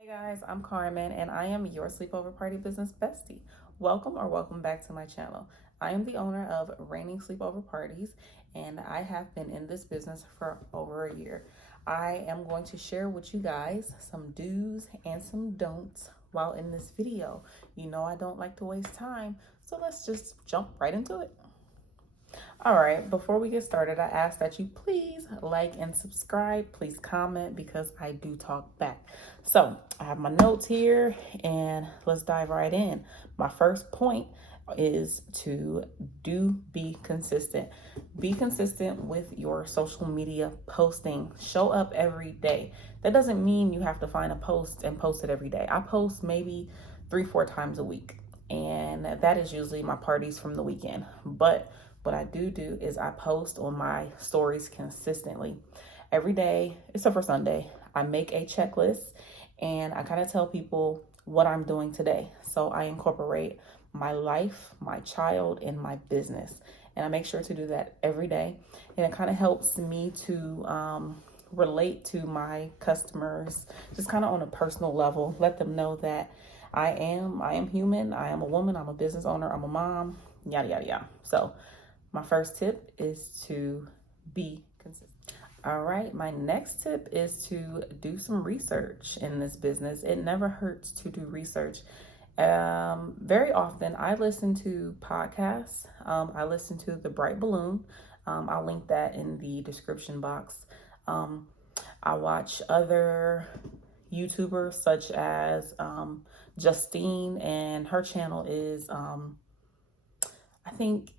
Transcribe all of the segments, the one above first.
Hey guys, I'm Carmen and I am your sleepover party business bestie. Welcome back to my channel. I am the owner of Reigning Sleepover Parties and I have been in this business for over a year. I am going to share with you guys some do's and some don'ts while in this video. You know I don't like to waste time, so let's just jump right into it. All right, before we get started, I ask that you please like and subscribe. Please comment because I do talk back. So I have my notes here and let's dive right in. My first point is to be consistent. Be consistent with your social media posting. Show up every day. That doesn't mean you have to find a post and post it every day. I post maybe 3-4 times a week, and that is usually my parties from the weekend. But what I do is I post on my stories consistently every day, except for Sunday. I make a checklist and I kind of tell people what I'm doing today. So I incorporate my life, my child, and my business. And I make sure to do that every day. And it kind of helps me to relate to my customers just kind of on a personal level, let them know that I am human, I am a woman, I'm a business owner, I'm a mom, yada yada yada. So my first tip is to be consistent. All right, my next tip is to do some research in this business. It never hurts to do research. Very often I listen to podcasts. I listen to The Bright Balloon. I'll link that in the description box. I watch other YouTubers such as Justine, and her channel is, I think,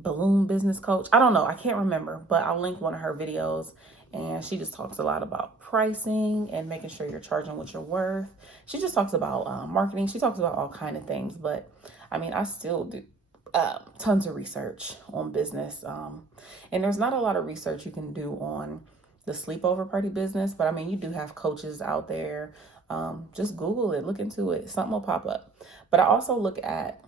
Balloon Business Coach. I don't know. I can't remember, but I'll link one of her videos. And she just talks a lot about pricing and making sure you're charging what you're worth. She just talks about marketing. She talks about all kind of things. But I mean, I still do tons of research on business. And there's not a lot of research you can do on the sleepover party business. But I mean, you do have coaches out there. Just Google it, look into it. Something will pop up. But I also look at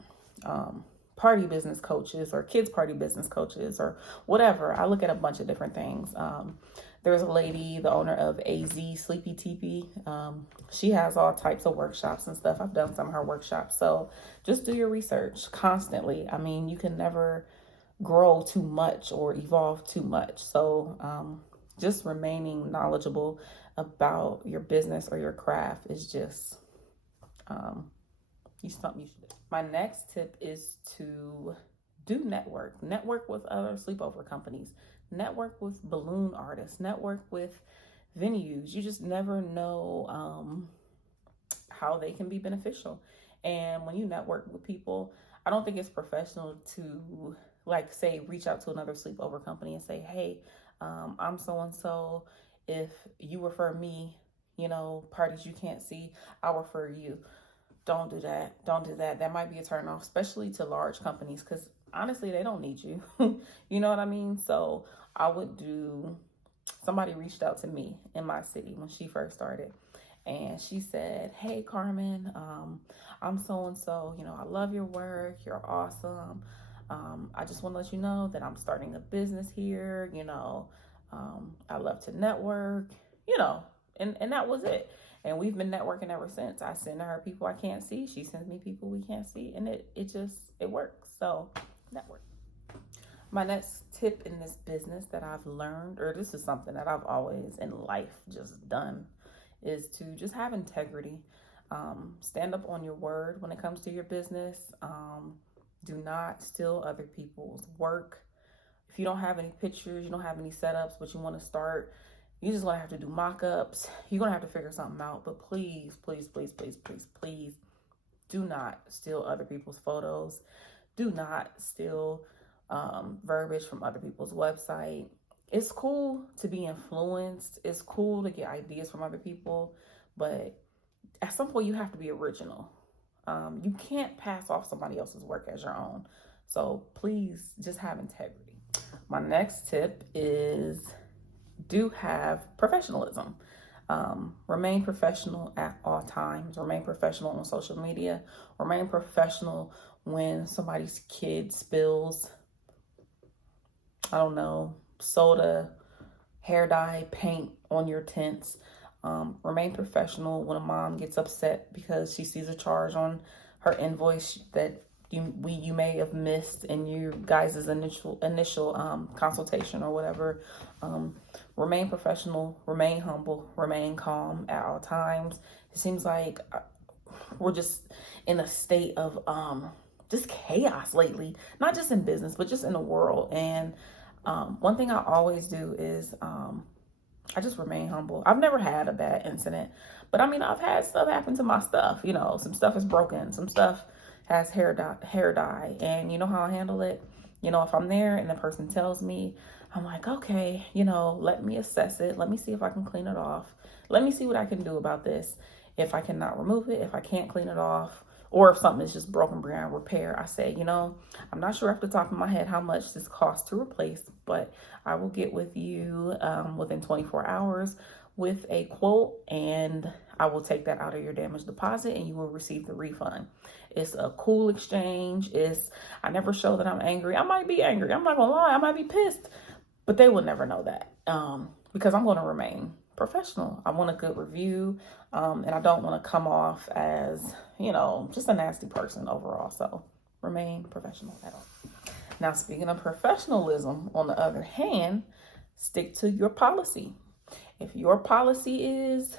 party business coaches or kids party business coaches or whatever. I look at a bunch of different things. There's a lady, the owner of AZ Sleepy Teepee. She has all types of workshops and stuff. I've done some of her workshops. So just do your research constantly. I mean, you can never grow too much or evolve too much. So just remaining knowledgeable about your business or your craft is just something you should do. My next tip is to network with other sleepover companies, network with balloon artists, network with venues. You just never know how they can be beneficial. And when you network with people, I don't think it's professional to, like, say, reach out to another sleepover company and say, hey, I'm so and so. If you refer me, parties you can't see, I'll refer you. Don't do that. Don't do that. That might be a turnoff, especially to large companies, because honestly, they don't need you. You know what I mean? So I would do, somebody reached out to me in my city when she first started. And she said, hey, Carmen, I'm so-and-so, I love your work. You're awesome. I just want to let you know that I'm starting a business here. I love to network, and that was it. And we've been networking ever since. I send her people I can't see. She sends me people we can't see. And it works. So network. My next tip in this business that I've learned, or this is something that I've always in life just done, is to just have integrity. Stand up on your word when it comes to your business. Do not steal other people's work. If you don't have any pictures, you don't have any setups, but you want to start, you just going to have to do mock-ups. You're going to have to figure something out. But please, please, please, please, please, please do not steal other people's photos. Do not steal verbiage from other people's website. It's cool to be influenced. It's cool to get ideas from other people. But at some point, you have to be original. You can't pass off somebody else's work as your own. So please just have integrity. My next tip is do have professionalism. Remain professional at all times. Remain professional on social media. Remain professional when somebody's kid spills, I don't know, soda, hair dye, paint on your tents. Remain professional. When a mom gets upset because she sees a charge on her invoice that you may have missed in you guys' initial consultation or whatever, remain professional, remain humble, remain calm at all times. It seems like we're just in a state of just chaos lately, not just in business, but just in the world. And one thing I always do is I just remain humble. I've never had a bad incident, but I mean, I've had stuff happen to my stuff. You know, some stuff is broken, some stuff has hair dye, and you know how I handle it. You know, if I'm there and the person tells me, I'm like, okay, you know, let me assess it. Let me see if I can clean it off. Let me see what I can do about this. If I cannot remove it, if I can't clean it off, or if something is just broken beyond repair, I say, you know, I'm not sure off the top of my head how much this costs to replace, but I will get with you within 24 hours with a quote, and I will take that out of your damage deposit and you will receive the refund. It's a cool exchange. I never show that I'm angry. I might be angry. I'm not gonna lie. I might be pissed, but they will never know that because I'm going to remain professional. I want a good review, and I don't want to come off as, you know, just a nasty person overall. So remain professional at all. Now, speaking of professionalism, on the other hand, stick to your policy. If your policy is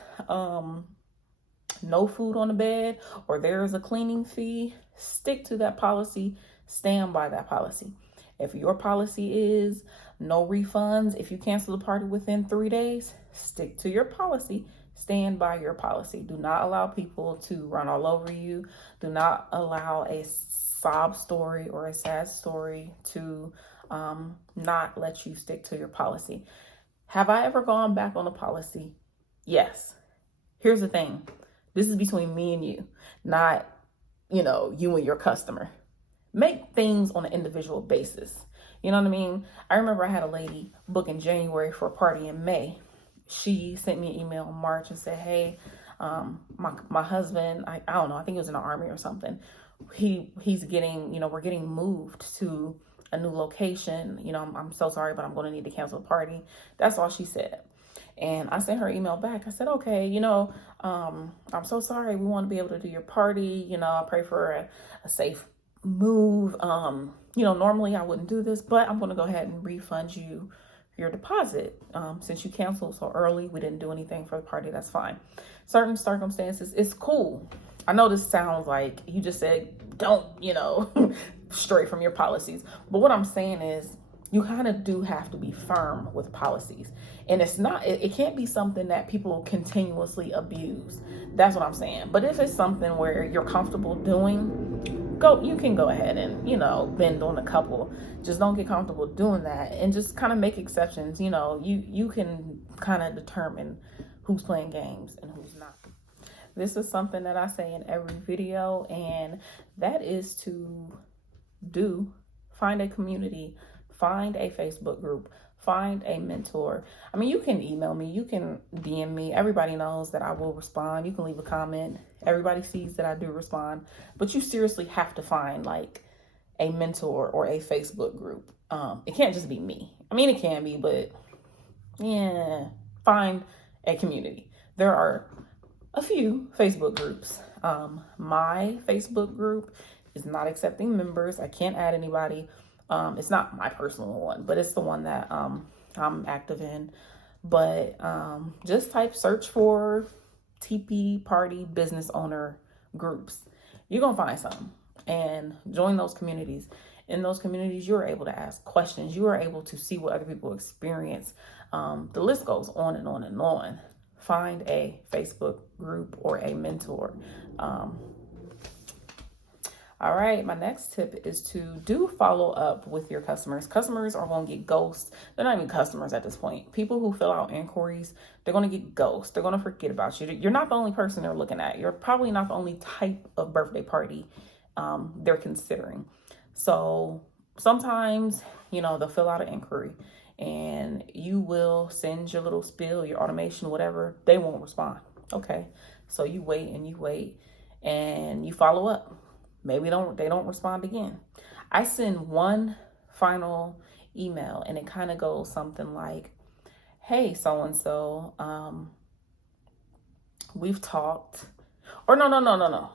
no food on the bed, or there is a cleaning fee, stick to that policy. Stand by that policy. If your policy is no refunds, if you cancel the party within 3 days, stick to your policy. Stand by your policy. Do not allow people to run all over you. Do not allow a sob story or a sad story to not let you stick to your policy. Have I ever gone back on a policy? Yes. Here's the thing. This is between me and you, not, you know, you and your customer. Make things on an individual basis. You know what I mean? I remember I had a lady book in January for a party in May. She sent me an email in March and said, hey, my husband, I don't know, I think he was in the army or something. He's getting, you know, we're getting moved to a new location. You know, I'm so sorry, but I'm going to need to cancel the party. That's all she said. And I sent her email back. I said, okay, you know, I'm so sorry. We want to be able to do your party. You know, I pray for a safe move. You know, normally I wouldn't do this, but I'm going to go ahead and refund you your deposit. Since you canceled so early, we didn't do anything for the party. That's fine. Certain circumstances, it's cool. I know this sounds like you just said, don't, you know, stray from your policies. But what I'm saying is you kind of do have to be firm with policies. And it can't be something that people continuously abuse. That's what I'm saying. But if it's something where you're comfortable doing, you can go ahead and, you know, bend on a couple. Just don't get comfortable doing that, and just kind of make exceptions. You know, you can kind of determine who's playing games and who's not. This is something that I say in every video, and that is to find a community, find a Facebook group, find a mentor. I mean, you can email me, you can DM me. Everybody knows that I will respond. You can leave a comment. Everybody sees that I do respond, but you seriously have to find like a mentor or a Facebook group. It can't just be me. I mean, it can be, but yeah, find a community. There are a few Facebook groups. My Facebook group is not accepting members. I can't add anybody. It's not my personal one, but it's the one that I'm active in. But just search for Teepee party business owner groups. You're going to find some and join those communities. In those communities, you're able to ask questions. You are able to see what other people experience. The list goes on and on and on. Find a Facebook group or a mentor. All right, my next tip is to follow up with your customers. Customers are going to get ghosts. They're not even customers at this point. People who fill out inquiries, they're going to get ghosts. They're going to forget about you. You're not the only person they're looking at. You're probably not the only type of birthday party they're considering. So sometimes, you know, they'll fill out an inquiry and you will send your little spiel, your automation, whatever. They won't respond. Okay, so you wait and you follow up. Maybe they don't respond again. I send one final email and it kind of goes something like, hey, so-and-so, we've talked, or no.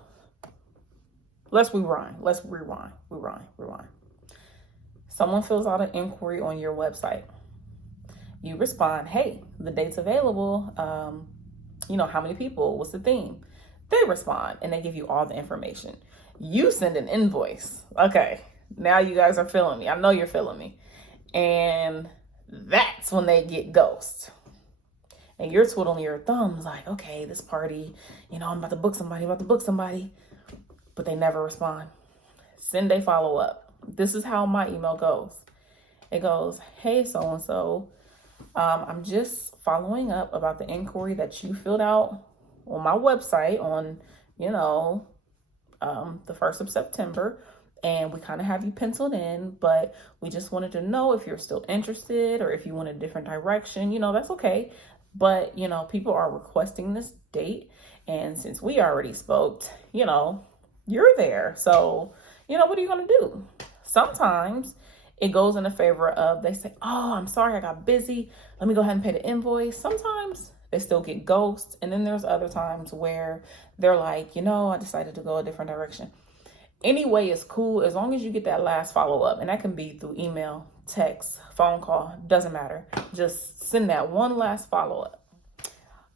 Let's rewind. Rewind. Someone fills out an inquiry on your website. You respond, hey, the date's available. How many people? What's the theme? They respond and they give you all the information. You send an invoice. Okay, now you guys are feeling me. I know you're feeling me. And that's when they get ghost. And you're twiddling your thumbs like, okay, this party, I'm about to book somebody. But they never respond. Send a follow-up. This is how my email goes. It goes, hey, so-and-so, I'm just following up about the inquiry that you filled out on my website on, the 1st of September. And we kind of have you penciled in, but we just wanted to know if you're still interested or if you want a different direction. That's okay. But, people are requesting this date. And since we already spoke, you're there. So, what are you going to do? Sometimes it goes in the favor of, they say, oh, I'm sorry, I got busy. Let me go ahead and pay the invoice. Sometimes they still get ghosts. And then there's other times where they're like, I decided to go a different direction. Anyway, it's cool as long as you get that last follow-up. And that can be through email, text, phone call, doesn't matter. Just send that one last follow-up.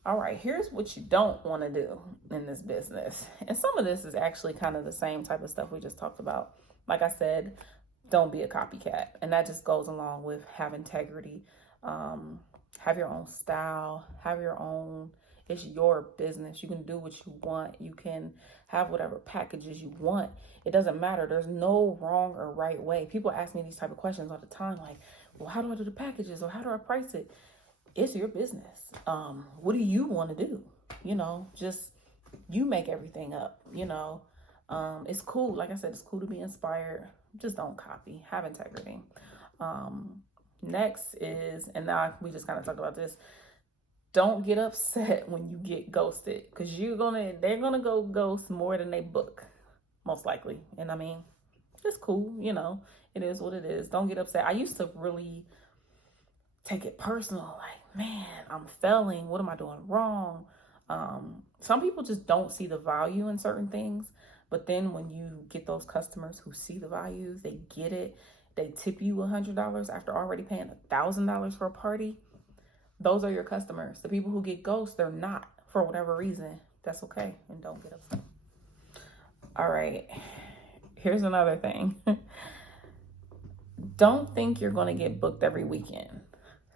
All right, here's what you don't want to do in this business. And some of this is actually kind of the same type of stuff we just talked about. Like I said, don't be a copycat. And that just goes along with have integrity, have your own style, have your own, it's your business. You can do what you want. You can have whatever packages you want. It doesn't matter. There's no wrong or right way. People ask me these type of questions all the time, like, well, how do I do the packages or how do I price it? It's your business. What do you want to do? Just you make everything up, it's cool. Like I said, it's cool to be inspired. Just don't copy, have integrity. Next is, and now we just kind of talked about this. Don't get upset when you get ghosted because they're going to go ghost more than they book, most likely. And I mean, it's cool. It is what it is. Don't get upset. I used to really take it personal, like, man, I'm failing. What am I doing wrong? Some people just don't see the value in certain things. But then when you get those customers who see the values, they get it, they tip you $100 after already paying $1,000 for a party. Those are your customers. The people who get ghosts, they're not for whatever reason. That's okay. And don't get upset. All right. Here's another thing. Don't think you're going to get booked every weekend.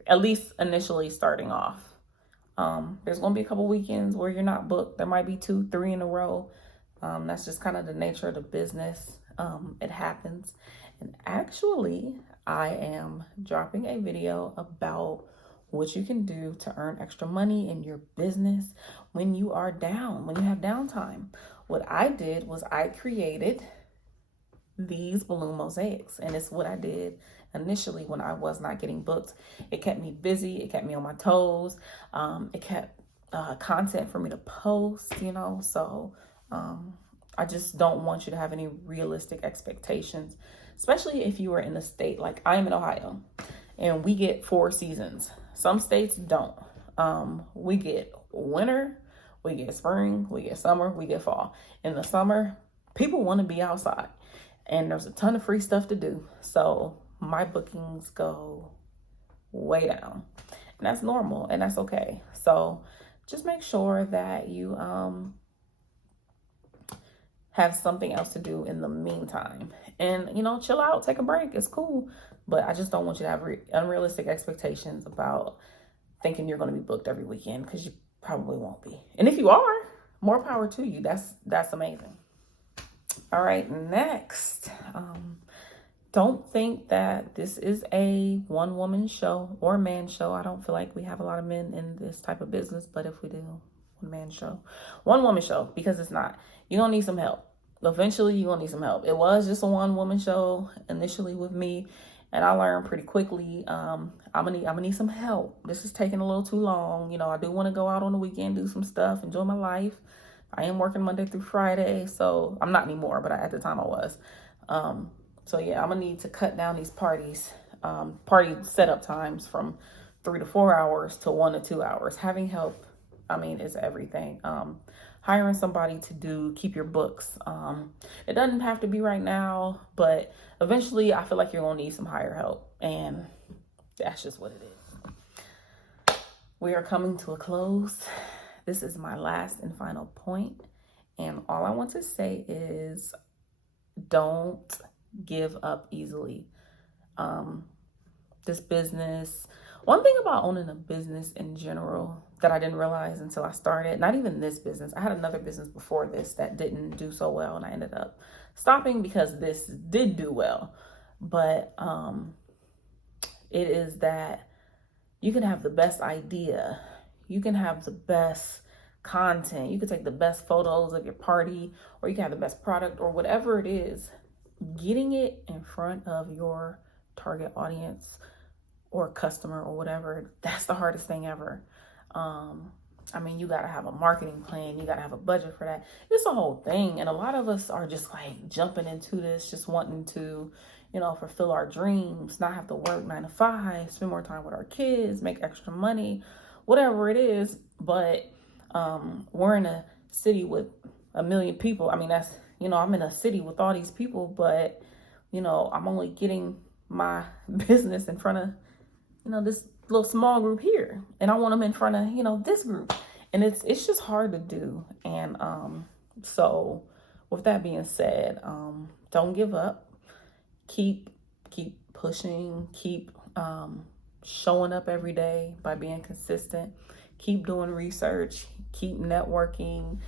At least initially starting off. There's going to be a couple weekends where you're not booked. There might be 2, 3 in a row. That's just kind of the nature of the business. It happens. And actually, I am dropping a video about what you can do to earn extra money in your business when you are down, when you have downtime. What I did was I created these balloon mosaics, and it's what I did initially when I was not getting booked. It kept me busy. It kept me on my toes. It kept content for me to post, so I just don't want you to have any realistic expectations, especially if you are in a state like I am in Ohio and we get 4 seasons. Some states don't. We get winter, we get spring, we get summer, we get fall. In the summer, people want to be outside and there's a ton of free stuff to do. So my bookings go way down, and that's normal and that's okay. So just make sure that you have something else to do in the meantime, and chill out, take a break. It's cool, but I just don't want you to have unrealistic expectations about thinking you're going to be booked every weekend, because you probably won't be. And if you are, more power to you. That's amazing. All right, next, don't think that this is a one-woman show or man show. I don't feel like we have a lot of men in this type of business, but if we do, one-man show, one-woman show, because it's not. You're going to need some help. Eventually, you're going to need some help. It was just a one-woman show initially with me, and I learned pretty quickly, I'm gonna need some help. This is taking a little too long. I do want to go out on the weekend, do some stuff, enjoy my life. I am working Monday through Friday, so I'm not anymore, but at the time I was. So yeah, I'm gonna need to cut down these party setup times from 3 to 4 hours to 1 to 2 hours. Having help I mean, it's everything. Hiring somebody to keep your books. It doesn't have to be right now, but eventually I feel like you're gonna need some hire help, and that's just what it is. We are coming to a close. This is my last and final point, and all I want to say is don't give up easily. This business, one thing about owning a business in general that I didn't realize until I started, not even this business, I had another business before this that didn't do so well, and I ended up stopping because this did do well. But it is that you can have the best idea, you can have the best content, you can take the best photos of your party, or you can have the best product, or whatever it is. Getting it in front of your target audience or customer or whatever, that's the hardest thing ever. I mean, you got to have a marketing plan, you got to have a budget for that. It's a whole thing, and a lot of us are just like jumping into this, just wanting to, you know, fulfill our dreams, not have to work 9 to 5, spend more time with our kids, make extra money, whatever it is. But we're in a city with 1 million people. I mean, that's, you know, I'm in a city with all these people, but, you know, I'm only getting my business in front of, you know, this little small group here, and I want them in front of, you know, this group, and it's just hard to do. And so with that being said, don't give up. Keep pushing. Keep showing up every day by being consistent. Keep doing research. Keep networking.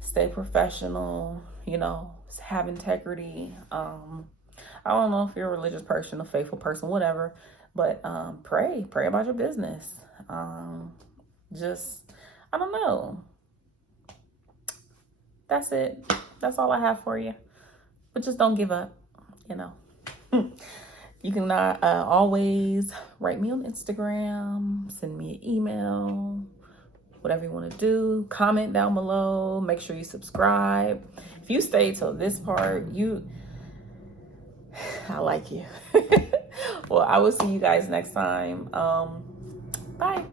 Stay professional. You know, have integrity. I don't know if you're a religious person, a faithful person, whatever, but pray about your business. Just, I don't know. That's it. That's all I have for you. But just don't give up, you know. You can always write me on Instagram, send me an email, whatever you want to do. Comment down below. Make sure you subscribe. If you stayed till this part, I like you. Well, I will see you guys next time. Bye.